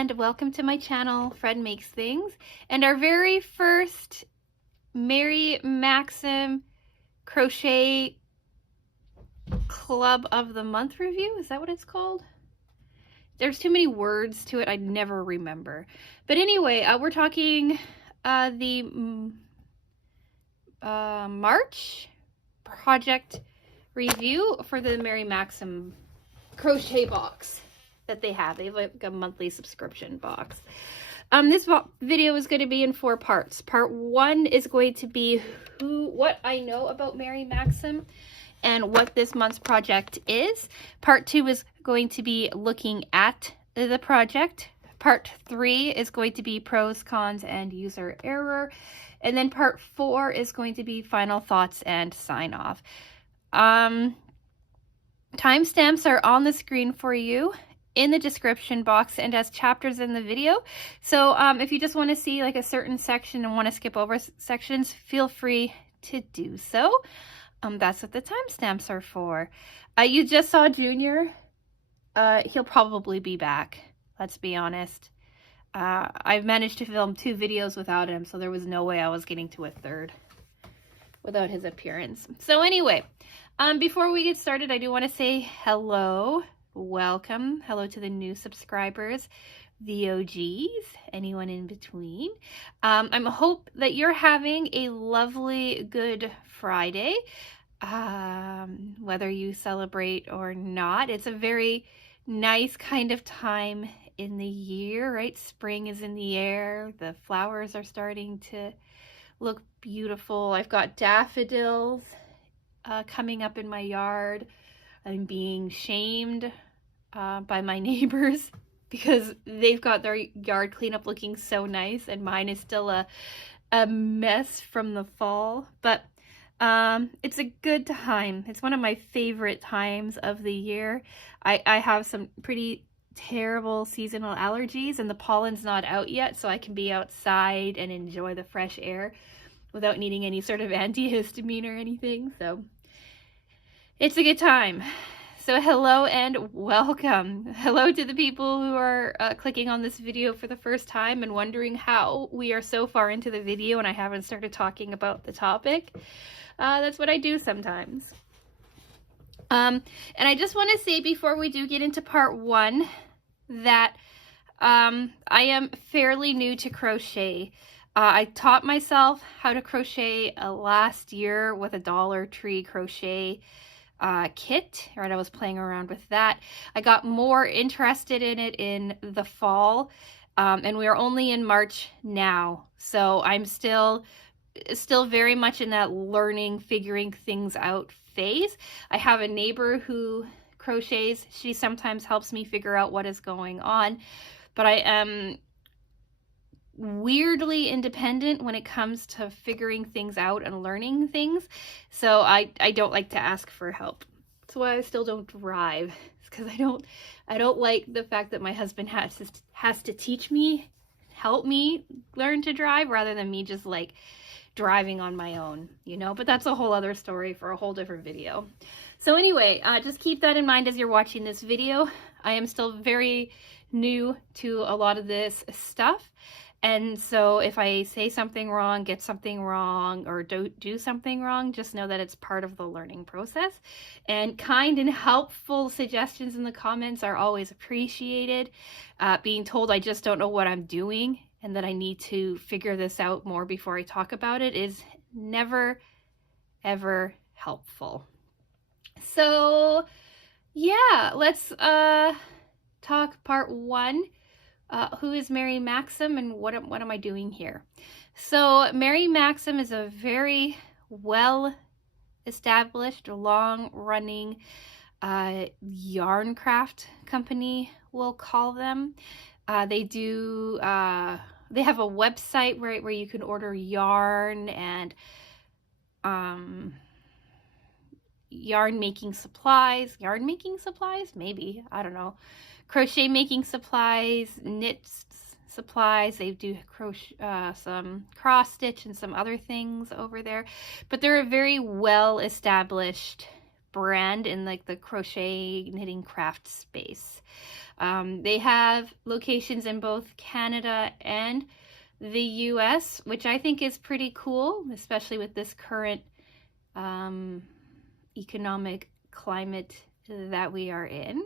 and welcome to my channel, Fred Makes Things, and our very first Mary Maxim Crochet Club of the Month review. Is that what it's called? There's too many words to it, I never remember. But anyway, we're talking the March project review for the Mary Maxim crochet box that they have. They have like a monthly subscription box. This video is going to be in 4 parts. Part 1 is going to be what I know about Mary Maxim and what this month's project is. Part 2 is going to be looking at the project. Part 3 is going to be pros, cons, and user error. And then part 4 is going to be final thoughts and sign off. Timestamps are on the screen for you in the description box and as chapters in the video. So if you just want to see like a certain section and want to skip over sections, feel free to do so. That's what the timestamps are for. You just saw Junior. He'll probably be back. Let's be honest. I've managed to film 2 videos without him, so there was no way I was getting to a 3rd without his appearance. So anyway, before we get started, I do want to say hello, welcome, hello to the new subscribers, the OGs, anyone in between. I hope that you're having a lovely Good Friday, whether you celebrate or not. It's a very nice kind of time in the year, right? Spring is in the air, the flowers are starting to look beautiful. I've got daffodils coming up in my yard. I'm being shamed by my neighbors because they've got their yard cleanup looking so nice and mine is still a mess from the fall. But it's a good time. It's one of my favorite times of the year. I have some pretty terrible seasonal allergies and the pollen's not out yet, so I can be outside and enjoy the fresh air without needing any sort of antihistamine or anything. So it's a good time. So hello and welcome. Hello to the people who are clicking on this video for the first time and wondering how we are so far into the video and I haven't started talking about the topic. That's what I do sometimes. And I just want to say before we do get into part 1 that I am fairly new to crochet. I taught myself how to crochet last year with a Dollar Tree crochet kit, right? I was playing around with that. I got more interested in it in the fall, and we are only in March now, so I'm still very much in that learning, figuring things out phase. I have a neighbor who crochets. She sometimes helps me figure out what is going on, but I am weirdly independent when it comes to figuring things out and learning things, so I don't like to ask for help. That's why I still don't drive. It's because I don't like the fact that my husband has to teach me, help me learn to drive, rather than me just like driving on my own, you know. But that's a whole other story for a whole different video. So anyway, just keep that in mind as you're watching this video. I am still very new to a lot of this stuff. And so if I say something wrong, get something wrong, or don't do something wrong, just know that it's part of the learning process. And kind and helpful suggestions in the comments are always appreciated. Being told I just don't know what I'm doing and that I need to figure this out more before I talk about it is never, ever helpful. So yeah, let's talk part 1. Who is Mary Maxim and what am I doing here? So Mary Maxim is a very well established, long running yarn craft company, we'll call them. They have a website where you can order yarn and yarn making supplies, maybe, I don't know. Crochet making supplies, knit supplies. They do crochet, some cross stitch and some other things over there. But they're a very well established brand in like the crochet knitting craft space. They have locations in both Canada and the US, which I think is pretty cool, especially with this current economic climate that we are in.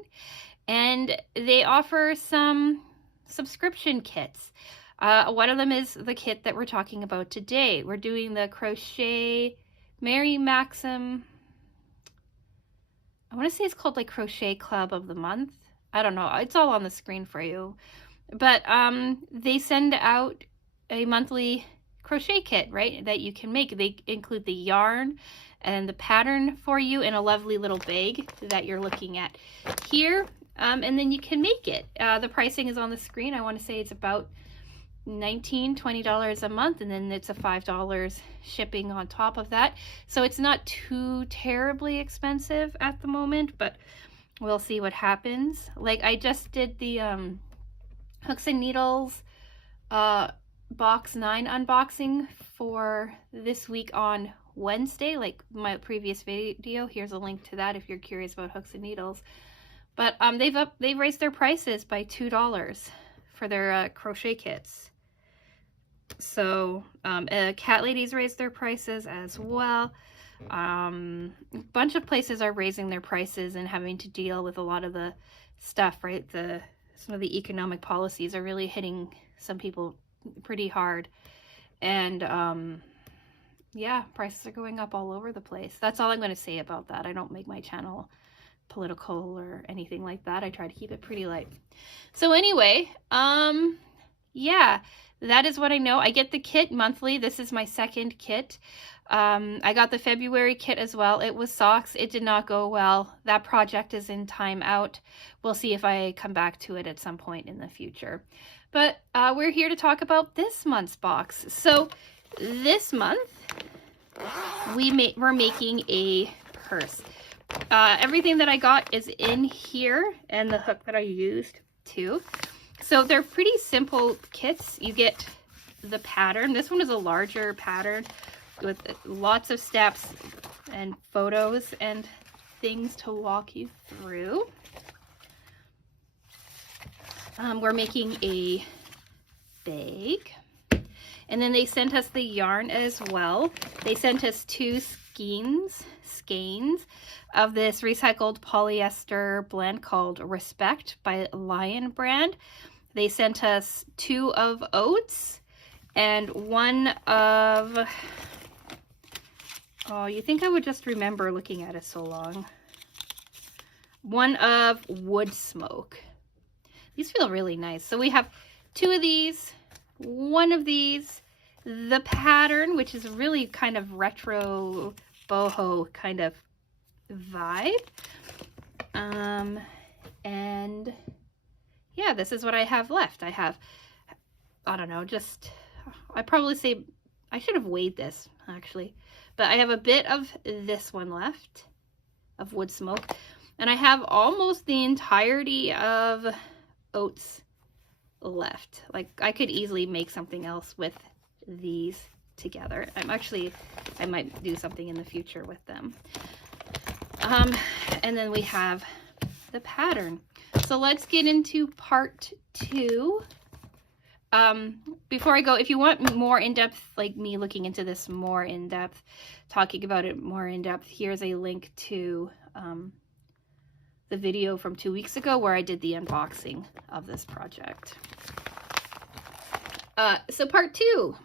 And they offer some subscription kits. One of them is the kit that we're talking about today. We're doing the Crochet Mary Maxim. I want to say it's called like Crochet Club of the Month. I don't know. It's all on the screen for you. But they send out a monthly crochet kit, right, that you can make. They include the yarn and the pattern for you in a lovely little bag that you're looking at here. And then you can make it. The pricing is on the screen. I want to say it's about $20 a month, and then it's a $5 shipping on top of that. So it's not too terribly expensive at the moment, but we'll see what happens. Like I just did the Hooks and Needles box 9 unboxing for this week on Wednesday, like my previous video. Here's a link to that if you're curious about Hooks and Needles. But they've raised their prices by $2 for their crochet kits. So Cat Ladies raised their prices as well. A bunch of places are raising their prices and having to deal with a lot of the stuff, right? Some of the economic policies are really hitting some people pretty hard. And yeah, prices are going up all over the place. That's all I'm going to say about that. I don't make my channel political or anything like that. I try to keep it pretty light. So anyway, yeah, that is what I know. I get the kit monthly. This is my second kit. I got the February kit as well. It was socks. It did not go well. That project is in time out. We'll see if I come back to it at some point in the future. But we're here to talk about this month's box. So this month we're making a purse. Everything that I got is in here, and the hook that I used too. So they're pretty simple kits. You get the pattern. This one is a larger pattern with lots of steps and photos and things to walk you through. We're making a bag, and then they sent us the yarn as well. They sent us 2 skeins of this recycled polyester blend called Respect by Lion brand. They sent us 2 of oats and 1 of, oh, you think I would just remember looking at it so long. 1 of wood smoke. These feel really nice. So we have 2 of these, 1 of these, the pattern, which is really kind of retro boho kind of vibe. And yeah, this is what I have left. I have, I don't know, just, I'd probably say, I should have weighed this actually, but I have a bit of this one left of wood smoke, and I have almost the entirety of oats left. Like I could easily make something else with these together. I might do something in the future with them. And then we have the pattern. So let's get into part 2. Before I go, if you want more in-depth, like me looking into this more in-depth, talking about it more in-depth, here's a link to the video from 2 weeks ago where I did the unboxing of this project. So part 2,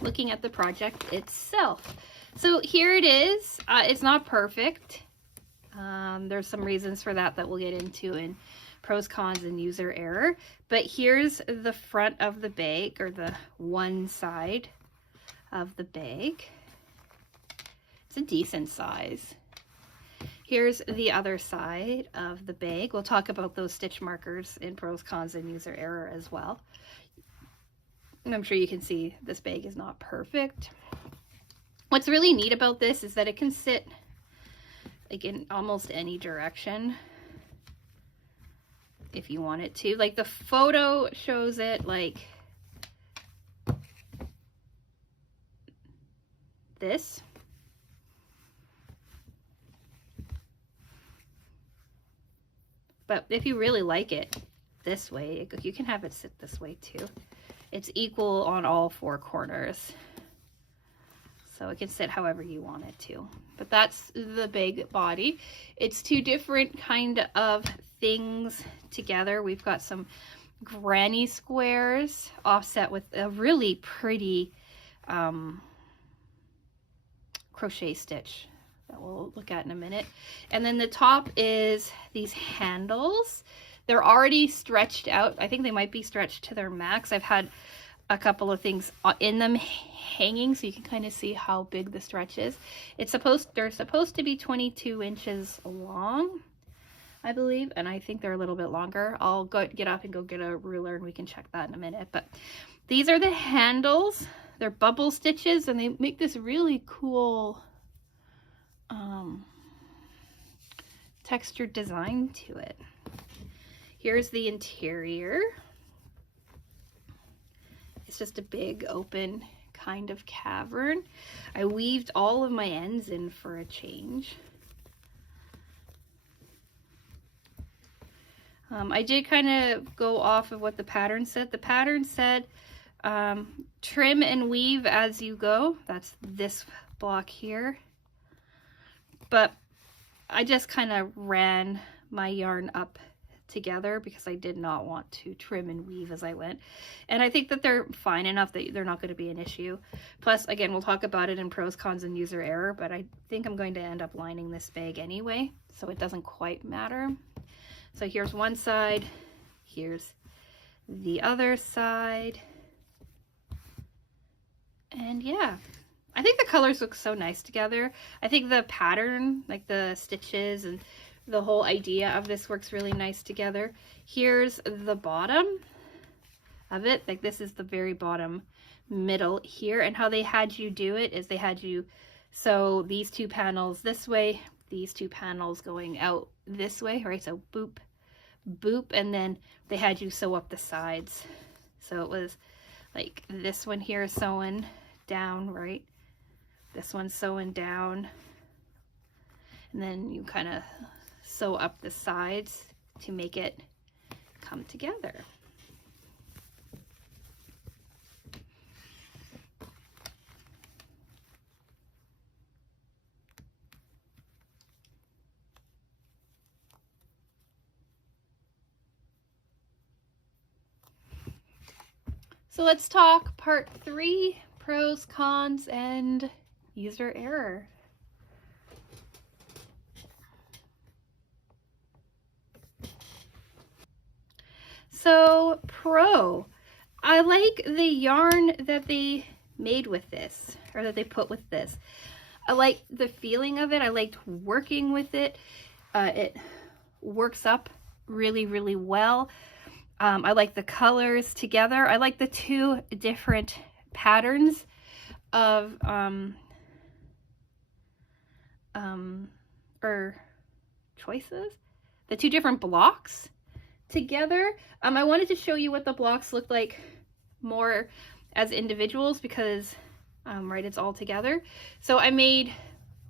looking at the project itself. So here it is. It's not perfect. There's some reasons for that we'll get into in pros, cons, and user error. But here's the front of the bag, or the one side of the bag. It's a decent size. Here's the other side of the bag. We'll talk about those stitch markers in pros, cons, and user error as well. And I'm sure you can see this bag is not perfect. What's really neat about this is that it can sit like in almost any direction if you want it to. Like the photo shows it like this. But if you really like it this way, you can have it sit this way too. It's equal on all four corners. So it can sit however you want it to. But that's the big body. It's two different kind of things together. We've got some granny squares offset with a really pretty crochet stitch that we'll look at in a minute. And then the top is these handles. They're already stretched out. I think they might be stretched to their max. I've had a couple of things in them hanging so you can kind of see how big the stretch is. They're supposed to be 22 inches long, I believe, and I think they're a little bit longer. I'll get up and go get a ruler and we can check that in a minute. But these are the handles. They're bubble stitches and they make this really cool textured design to it. Here's the interior. It's just a big open kind of cavern. I weaved all of my ends in for a change. I did kind of go off of what the pattern said. The pattern said trim and weave as you go. That's this block here. But I just kind of ran my yarn up together because I did not want to trim and weave as I went. And I think that they're fine enough that they're not going to be an issue. Plus, again, we'll talk about it in pros, cons, and user error, but I think I'm going to end up lining this bag anyway, so it doesn't quite matter. So here's one side, here's the other side. And yeah, I think the colors look so nice together. I think the pattern, like the stitches and the whole idea of this works really nice together. Here's the bottom of it. Like this is the very bottom middle here. And how they had you do it is they had you sew these two panels this way, these two panels going out this way, right? So boop, boop, and then they had you sew up the sides. So it was like this one here sewing down, right? This one's sewing down. And then you kind of sew up the sides to make it come together. So let's talk part 3, pros, cons, and user error. So pro, I like the yarn that they made with this, or that they put with this. I like the feeling of it. I liked working with it. It works up really, really well. I like the colors together. I like the two different patterns of or choices, the two different blocks together. I wanted to show you what the blocks look like more as individuals because right, it's all together. So I made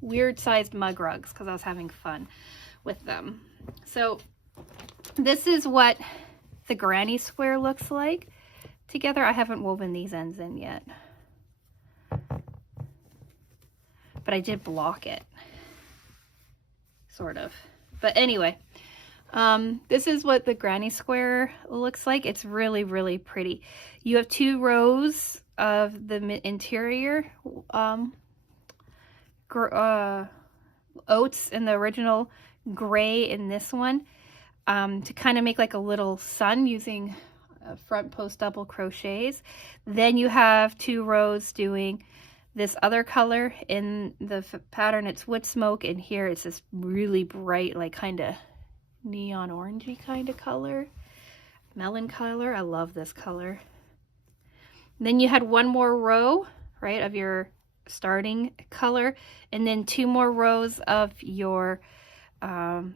weird sized mug rugs because I was having fun with them. So this is what the granny square looks like together. I haven't woven these ends in yet, but I did block it, sort of. But anyway, this is what the granny square looks like. It's really, really pretty. You have 2 rows of the interior oats in the original, gray in this one, to kind of make like a little sun using front post double crochets. Then you have 2 rows doing this other color in the pattern. It's wood smoke, and here it's this really bright, like kind of neon orangey kind of color, melon color. I love this color. Then you had 1 more row, right, of your starting color, and then 2 more rows of your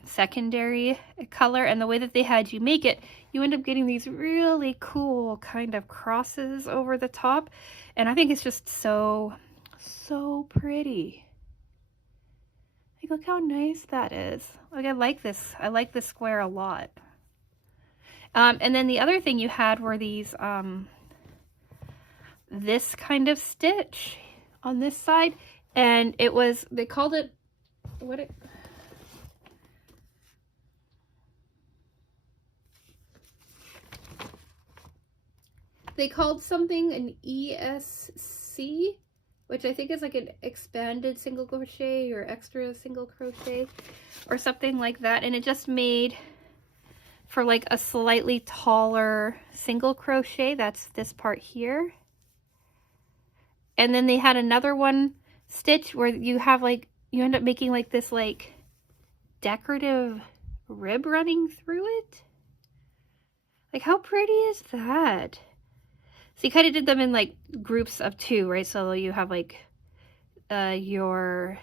secondary color. And the way that they had you make it, you end up getting these really cool kind of crosses over the top, and I think it's just so pretty. I think look how nice that is. Like, I like this. I like this square a lot. And then the other thing you had were these, this kind of stitch on this side. And it was, they called it, they called something an ESC, which I think is like an expanded single crochet or extra single crochet or something like that. And it just made for like a slightly taller single crochet. That's this part here. And then they had another one stitch where you have like, you end up making like this like decorative rib running through it. Like, how pretty is that? So you kind of did them in like groups of two, right? So you have like your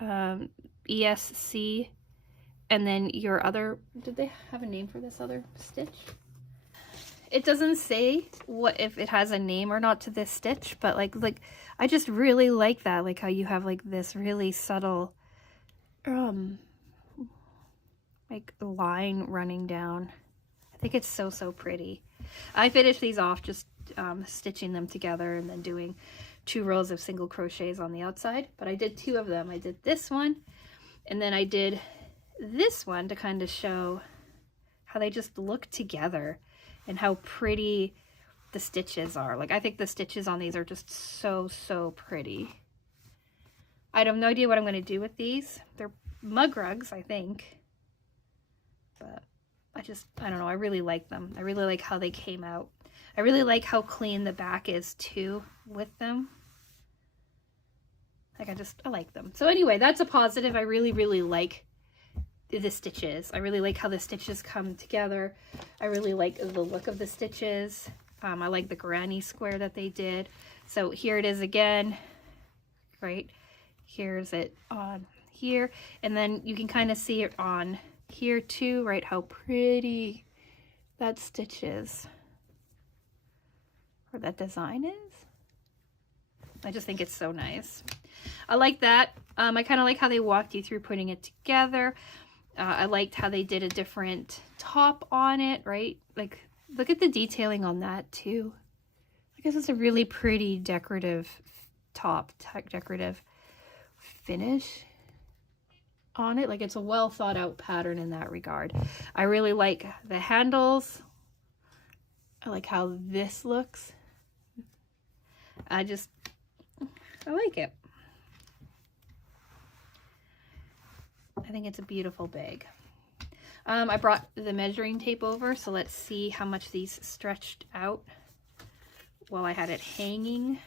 ESC and then your other, did they have a name for this other stitch? It doesn't say what if it has a name or not to this stitch, but like I just really like that, like how you have like this really subtle like line running down. I think it's so pretty. I finished these off just stitching them together and then doing 2 rows of single crochets on the outside, but I did 2 of them. I did this one and then I did this one to kind of show how they just look together and how pretty the stitches are. Like, I think the stitches on these are just so pretty. I have no idea what I'm going to do with these. They're mug rugs, I think, but I don't know, I really like them. I really like how they came out. I really like how clean the back is too with them. Like, I like them. So anyway, that's a positive. I really like the stitches. I really like how the stitches come together. I really like the look of the stitches. I like the granny square that they did. So here it is again, right? Here's it on here. And then you can kind of see it on here too, right? How pretty that stitch is, or that design is. I just think it's so nice. I like that. I kind of like how they walked you through putting it together. I liked how they did a different top on it, right? Like, look at the detailing on that too. I guess it's a really pretty decorative top, decorative finish on it. Like, it's a well thought out pattern in that regard. I really like the handles. I like how this looks. I like it. I think it's a beautiful bag. I brought the measuring tape over, so let's see how much these stretched out while I had it hanging.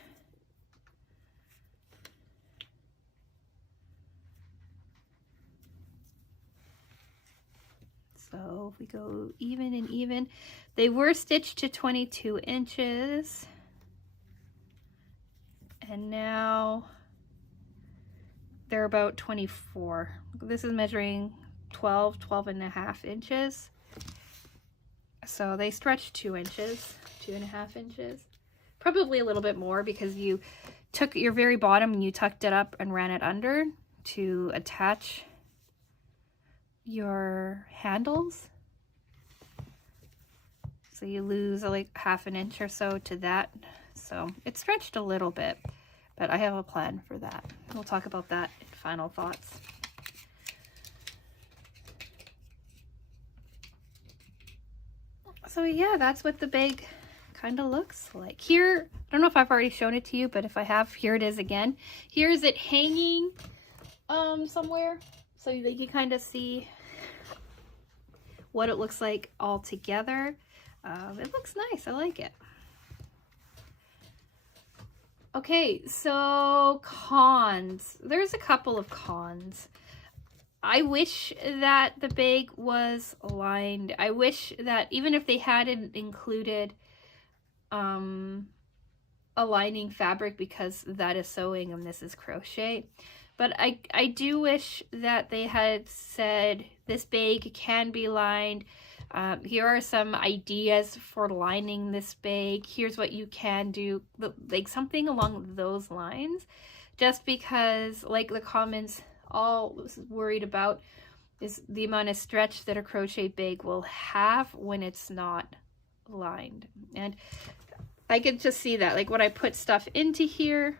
So if we go even and even, they were stitched to 22 inches. And now they're about 24. This is measuring 12 and a half inches. So they stretched 2 inches, 2.5 inches. Probably a little bit more because you took your very bottom and you tucked it up and ran it under to attach your handles. So you lose like 1/2 inch or so to that. So it stretched a little bit, but I have a plan for that. We'll talk about that in final thoughts. So yeah, that's what the bag kind of looks like. Here, I don't know if I've already shown it to you, but if I have, here it is again. Here's it hanging somewhere so that you kind of see what it looks like all together. It looks nice. I like it. Okay, so cons. There's a couple of cons. I wish that the bag was lined. I wish that even if they hadn't included a lining fabric, because that is sewing and this is crochet, but I do wish that they had said this bag can be lined. Here are some ideas for lining this bag. Here's what you can do, like something along those lines. Just because, like the comments all worried about is the amount of stretch that a crochet bag will have when it's not lined. And I could just see that, like when I put stuff into here,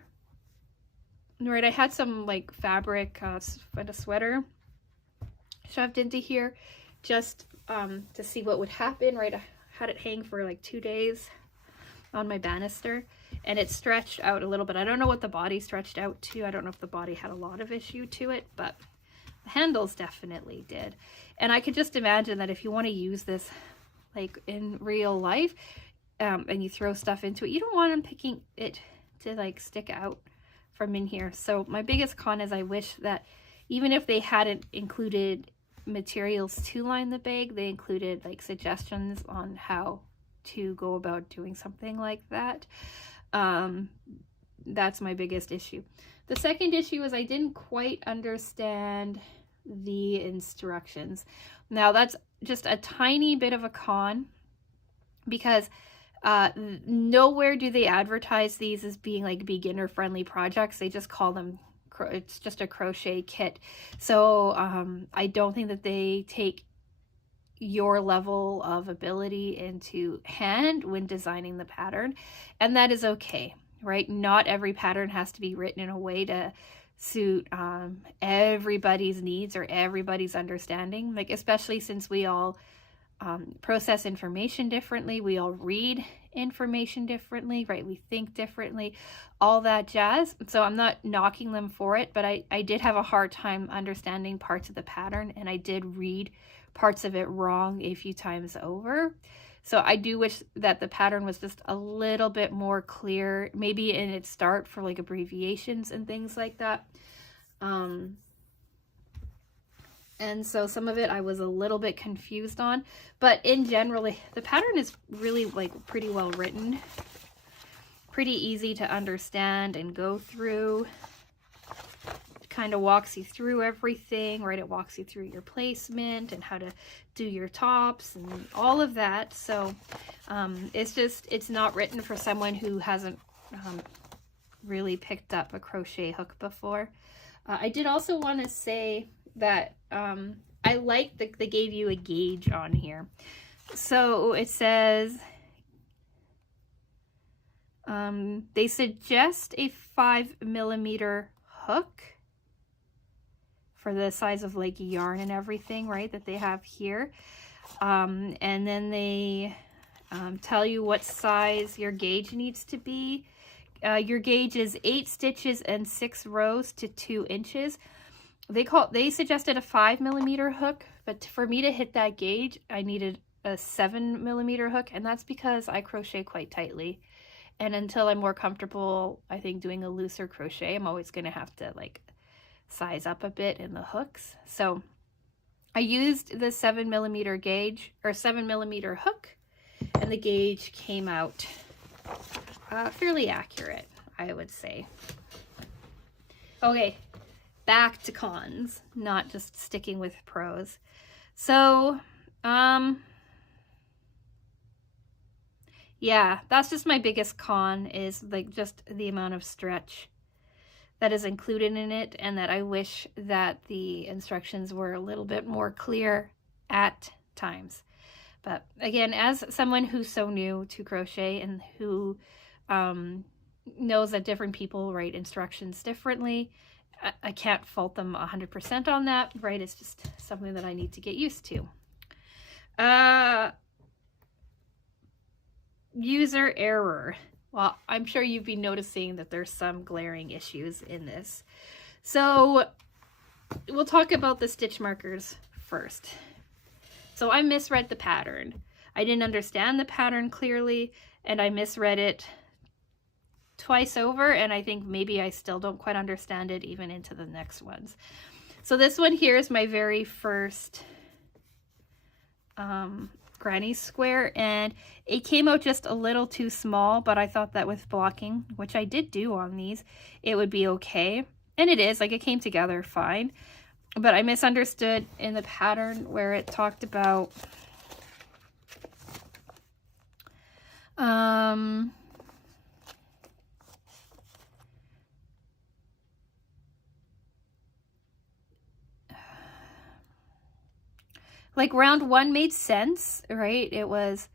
right, I had some like fabric and a sweater shoved into here just to see what would happen, right? I had it hang for like 2 days on my banister, and it stretched out a little bit. I don't know what the body stretched out to. I don't know if the body had a lot of issue to it, but the handles definitely did. And I could just imagine that if you want to use this like in real life, and you throw stuff into it, you don't want them picking it to like stick out from in here. So my biggest con is I wish that even if they hadn't included materials to line the bag, they included like suggestions on how to go about doing something like that. That's my biggest issue. The second issue is I didn't quite understand the instructions. Now that's just a tiny bit of a con, because nowhere do they advertise these as being like beginner friendly projects. They just call them, it's just a crochet kit. So I don't think that they take your level of ability into hand when designing the pattern, and that is okay, right? Not every pattern has to be written in a way to suit everybody's needs or everybody's understanding, like especially since we all process information differently, we all read information differently, right? We think differently, all that jazz. So I'm not knocking them for it, but I did have a hard time understanding parts of the pattern, and I did read parts of it wrong a few times over. So I do wish that the pattern was just a little bit more clear, maybe in its start for like abbreviations and things like that. And so some of it I was a little bit confused on, but in general, the pattern is really like pretty well written, pretty easy to understand and go through. It kind of walks you through everything, right? It walks you through your placement and how to do your tops and all of that. So it's not written for someone who hasn't really picked up a crochet hook before. I did also want to say that I like that they gave you a gauge on here. So it says they suggest a 5mm hook for the size of like yarn and everything, right, that they have here. And then they tell you what size your gauge needs to be. Your gauge is 8 stitches and 6 rows to 2 inches. They suggested a 5mm hook, but for me to hit that gauge, I needed a 7mm hook, and that's because I crochet quite tightly. And until I'm more comfortable, I think, doing a looser crochet, I'm always going to have to like size up a bit in the hooks. So I used the 7mm gauge or 7mm hook, and the gauge came out fairly accurate, I would say. Okay. Back to cons, not just sticking with pros. So, yeah, that's just my biggest con, is like just the amount of stretch that is included in it, and that I wish that the instructions were a little bit more clear at times. But again, as someone who's so new to crochet and who knows that different people write instructions differently, I can't fault them 100% on that, right? It's just something that I need to get used to. User error. Well, I'm sure you've been noticing that there's some glaring issues in this. So we'll talk about the stitch markers first. So I misread the pattern. I didn't understand the pattern clearly, and I misread it twice over, and I think maybe I still don't quite understand it even into the next ones. So this one here is my very first granny square, and it came out just a little too small, but I thought that with blocking, which I did do on these, it would be okay. And it is, like, it came together fine, but I misunderstood in the pattern where it talked about like round 1 made sense, right? It was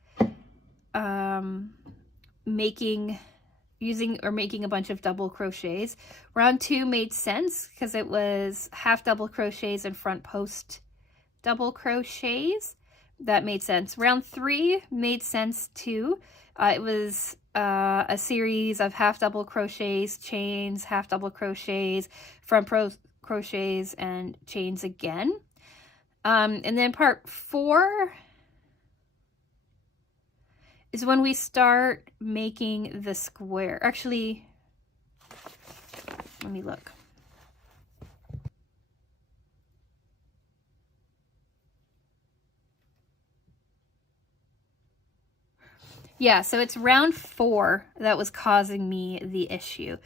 making a bunch of double crochets. Round 2 made sense because it was half double crochets and front post double crochets. That made sense. Round 3 made sense too. It was a series of half double crochets, chains, half double crochets, front crochets, and chains again. And then part 4 is when we start making the square. Actually, let me look. Yeah, so it's round 4 that was causing me the issue.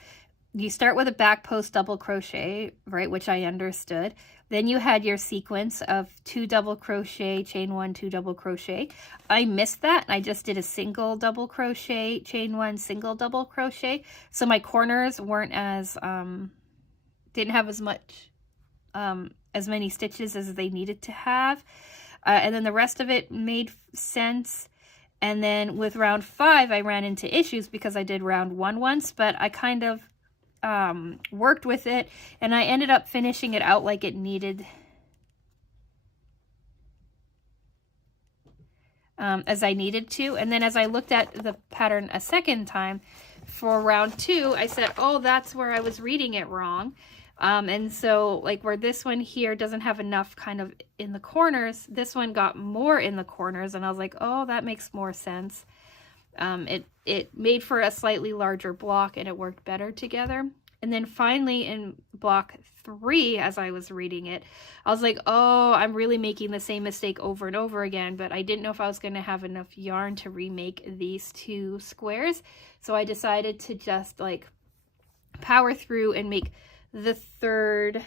You start with a back post double crochet, right, which I understood. Then you had your sequence of 2 double crochet, chain 1, 2 double crochet. I missed that. I just did a single double crochet, chain 1, single double crochet. So my corners weren't as, didn't have as much, as many stitches as they needed to have. And then the rest of it made sense. And then with round 5, I ran into issues because I did round 1 once, but I kind of worked with it, and I ended up finishing it out like it needed, as I needed to. And then as I looked at the pattern a second time for round 2, I said, oh, that's where I was reading it wrong. And so like where this one here doesn't have enough kind of in the corners, this one got more in the corners, and I was like, oh, that makes more sense. It made for a slightly larger block, and it worked better together. And then finally in block 3, as I was reading it, I was like, oh, I'm really making the same mistake over and over again, but I didn't know if I was going to have enough yarn to remake these 2 squares. So I decided to just like power through and make the 3rd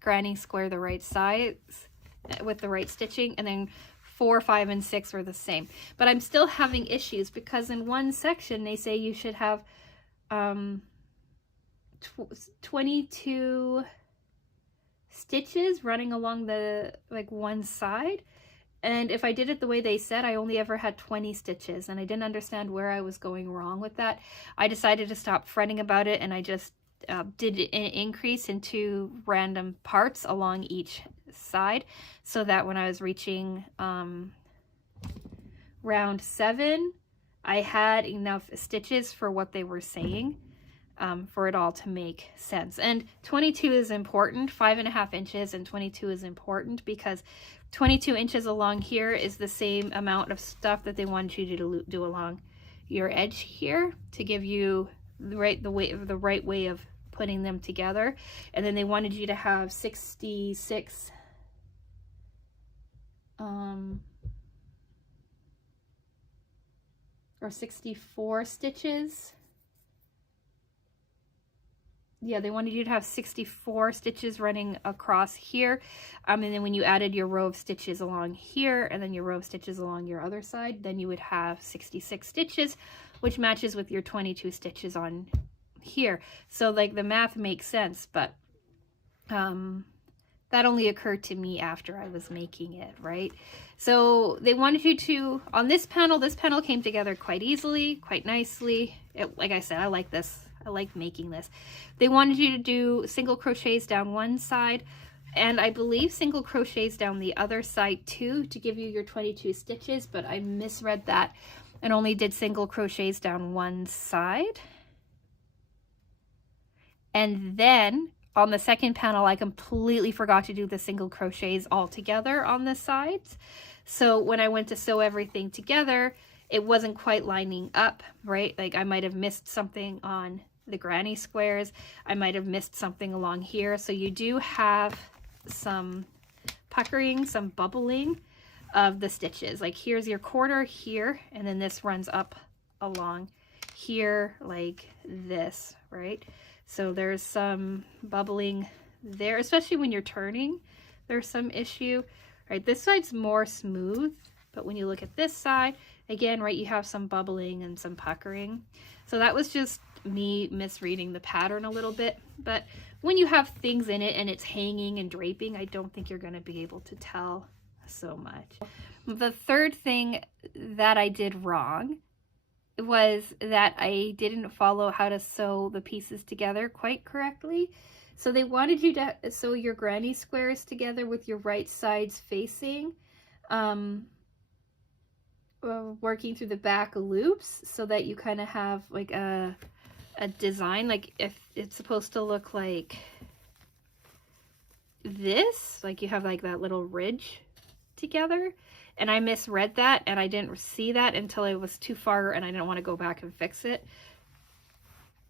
granny square the right size with the right stitching, and then 4, 5, and 6 were the same. But I'm still having issues because in one section they say you should have 22 stitches running along the like one side, and if I did it the way they said, I only ever had 20 stitches, and I didn't understand where I was going wrong with that. I decided to stop fretting about it, and I just did an increase in 2 random parts along each side, so that when I was reaching round 7, I had enough stitches for what they were saying, for it all to make sense. And 22 is important. 5.5 inches and 22 is important because 22 inches along here is the same amount of stuff that they want you to do along your edge here to give you the right way of putting them together. And then they wanted you to have 66 or 64 stitches. Yeah, they wanted you to have 64 stitches running across here. And then when you added your row of stitches along here and then your row of stitches along your other side, then you would have 66 stitches, which matches with your 22 stitches on here. So like the math makes sense, but that only occurred to me after I was making it, right? So they wanted you to, on this panel came together quite easily, quite nicely. Like I said, I like this. I like making this. They wanted you to do single crochets down one side, and I believe single crochets down the other side too, to give you your 22 stitches, but I misread that and only did single crochets down one side. And then on the second panel, I completely forgot to do the single crochets all together on the sides. So when I went to sew everything together, it wasn't quite lining up, right? Like I might have missed something on the granny squares. I might have missed something along here. So you do have some puckering, some bubbling of the stitches. Like here's your corner here, and then this runs up along here like this, right? So there's some bubbling there, especially when you're turning, there's some issue, right? This side's more smooth, but when you look at this side, Again, right, you have some bubbling and some puckering. So that was just me misreading the pattern a little bit. But when you have things in it and it's hanging and draping, I don't think you're going to be able to tell so much. The third thing that I did wrong was that I didn't follow how to sew the pieces together quite correctly. So they wanted you to sew your granny squares together with your right sides facing, working through the back loops so that you kind of have like a design, like if it's supposed to look like this, like you have like that little ridge together. And I misread that, and I didn't see that until it was too far and I didn't want to go back and fix it.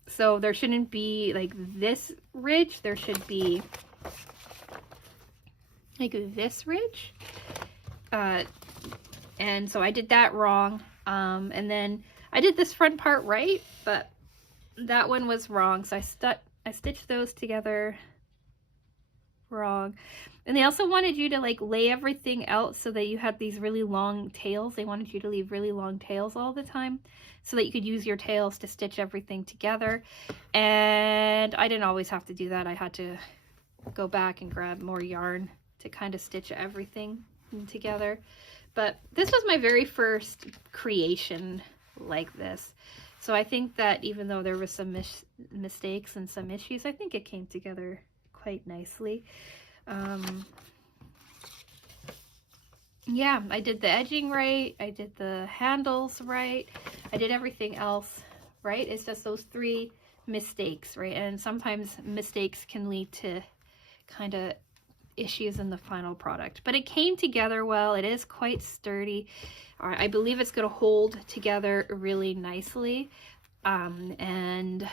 So there shouldn't be like this ridge, there should be like this ridge. And so I did that wrong. And then I did this front part right, but that one was wrong. So I stitched those together wrong. And they also wanted you to like lay everything out so that you had these really long tails. They wanted you to leave really long tails all the time so that you could use your tails to stitch everything together. And I didn't always have to do that. I had to go back and grab more yarn to kind of stitch everything together. But this was my very first creation like this. So I think that even though there was some mistakes and some issues, I think it came together quite nicely. Yeah, I did the edging right, I did the handles right, I did everything else right. It's just those three mistakes, right? And sometimes mistakes can lead to kind of issues in the final product, but it came together well. It is quite sturdy. I believe it's going to hold together really nicely. And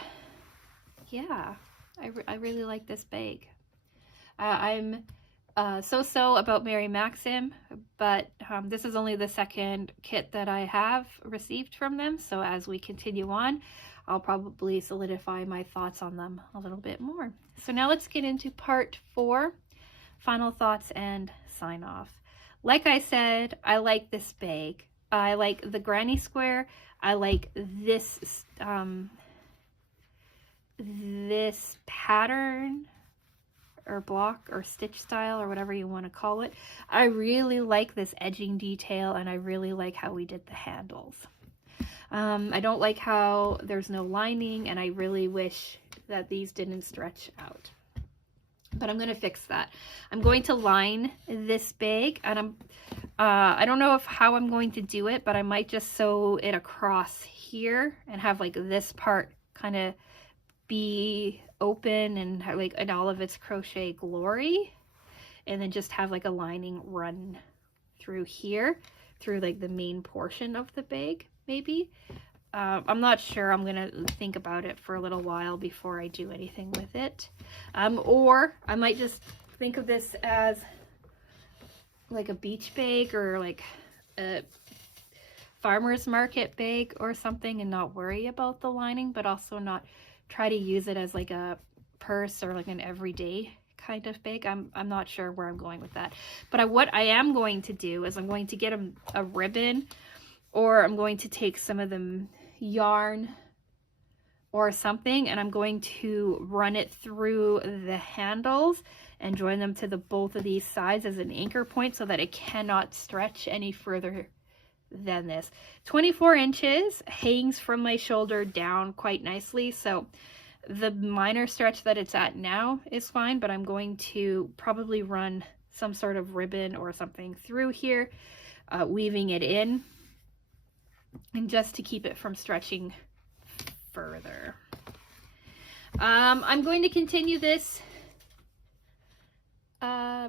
yeah, I really like this bag. I'm so about Mary Maxim, but this is only the second kit that I have received from them. So as we continue on, I'll probably solidify my thoughts on them a little bit more. So now let's get into part 4, final thoughts and sign off. Like I said, I like this bag. I like the granny square. I like this this pattern or block or stitch style or whatever you want to call it. I really like this edging detail, and I really like how we did the handles. I don't like how there's no lining, and I really wish that these didn't stretch out. But I'm going to fix that. I'm going to line this bag, and I don't know how I'm going to do it, but I might just sew it across here and have like this part kind of be open and have, like, in all of its crochet glory, and then just have like a lining run through here, through like the main portion of the bag, maybe. I'm not sure. I'm gonna think about it for a little while before I do anything with it. Or I might just think of this as like a beach bag or like a farmer's market bag or something, and not worry about the lining, but also not try to use it as like a purse or like an everyday kind of bag. I'm not sure where I'm going with that. But what I am going to do is I'm going to get a ribbon, or I'm going to take some of the yarn or something, and I'm going to run it through the handles and join them to both of these sides as an anchor point so that it cannot stretch any further than this. 24 inches hangs from my shoulder down quite nicely, so the minor stretch that it's at now is fine, but I'm going to probably run some sort of ribbon or something through here, weaving it in, and just to keep it from stretching further. I'm going to continue this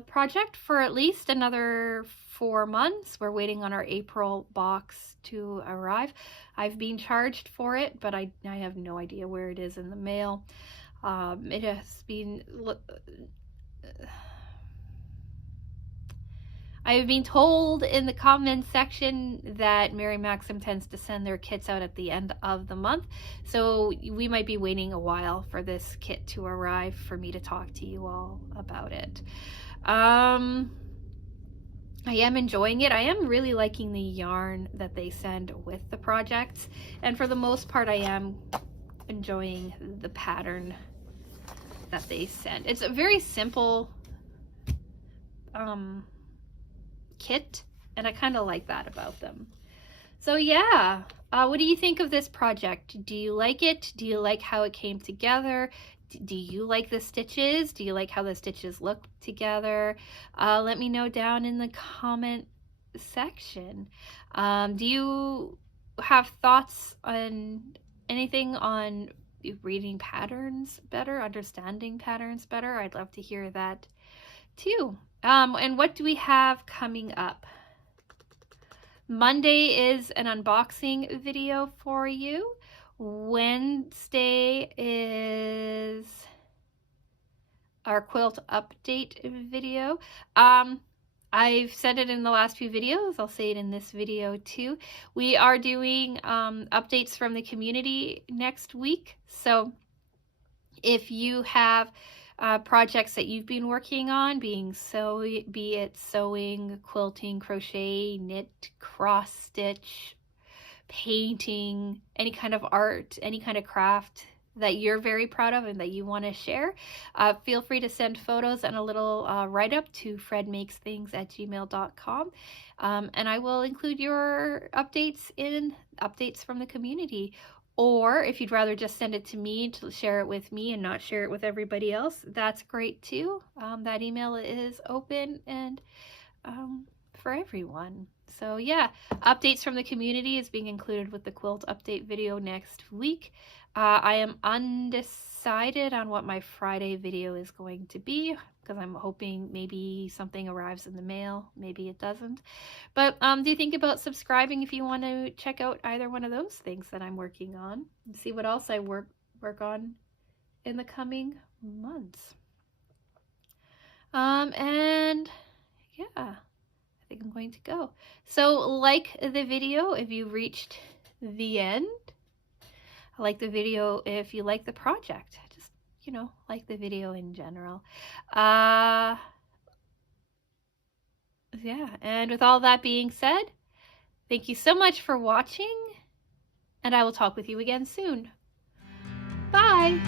project for at least another 4 months. We're waiting on our April box to arrive. I've been charged for it, but I have no idea where it is in the mail. It has been I've been told in the comments section that Mary Maxim tends to send their kits out at the end of the month, so we might be waiting a while for this kit to arrive for me to talk to you all about it. I am enjoying it. I am really liking the yarn that they send with the projects, and for the most part I am enjoying the pattern that they send. It's a very simple kit, and I kind of like that about them. So yeah, what do you think of this project? Do you like it? Do you like how it came together? Do you like the stitches? Do you like how the stitches look together? Let me know down in the comment section. Do you have thoughts on anything on reading patterns better, understanding patterns better? I'd love to hear that too. And what do we have coming up? Monday is an unboxing video for you. Wednesday is our quilt update video. I've said it in the last few videos. I'll say it in this video too. We are doing updates from the community next week. So if you have projects that you've been working on, be it sewing, quilting, crochet, knit, cross stitch, painting, any kind of art, any kind of craft that you're very proud of and that you want to share, feel free to send photos and a little write-up to fredmakesthings@gmail.com, and I will include your updates in updates from the community. Or if you'd rather just send it to me to share it with me and not share it with everybody else, that's great too. That email is open and for everyone. So yeah, updates from the community is being included with the quilt update video next week. I am undecided on what my Friday video is going to be, because I'm hoping maybe something arrives in the mail, maybe it doesn't. But do think about subscribing if you want to check out either one of those things that I'm working on and see what else I work on in the coming months. And yeah, I think I'm going to go. So like the video if you reached the end. Like the video if you like the project. Just, like the video in general. Yeah, and with all that being said, thank you so much for watching, and I will talk with you again soon. Bye!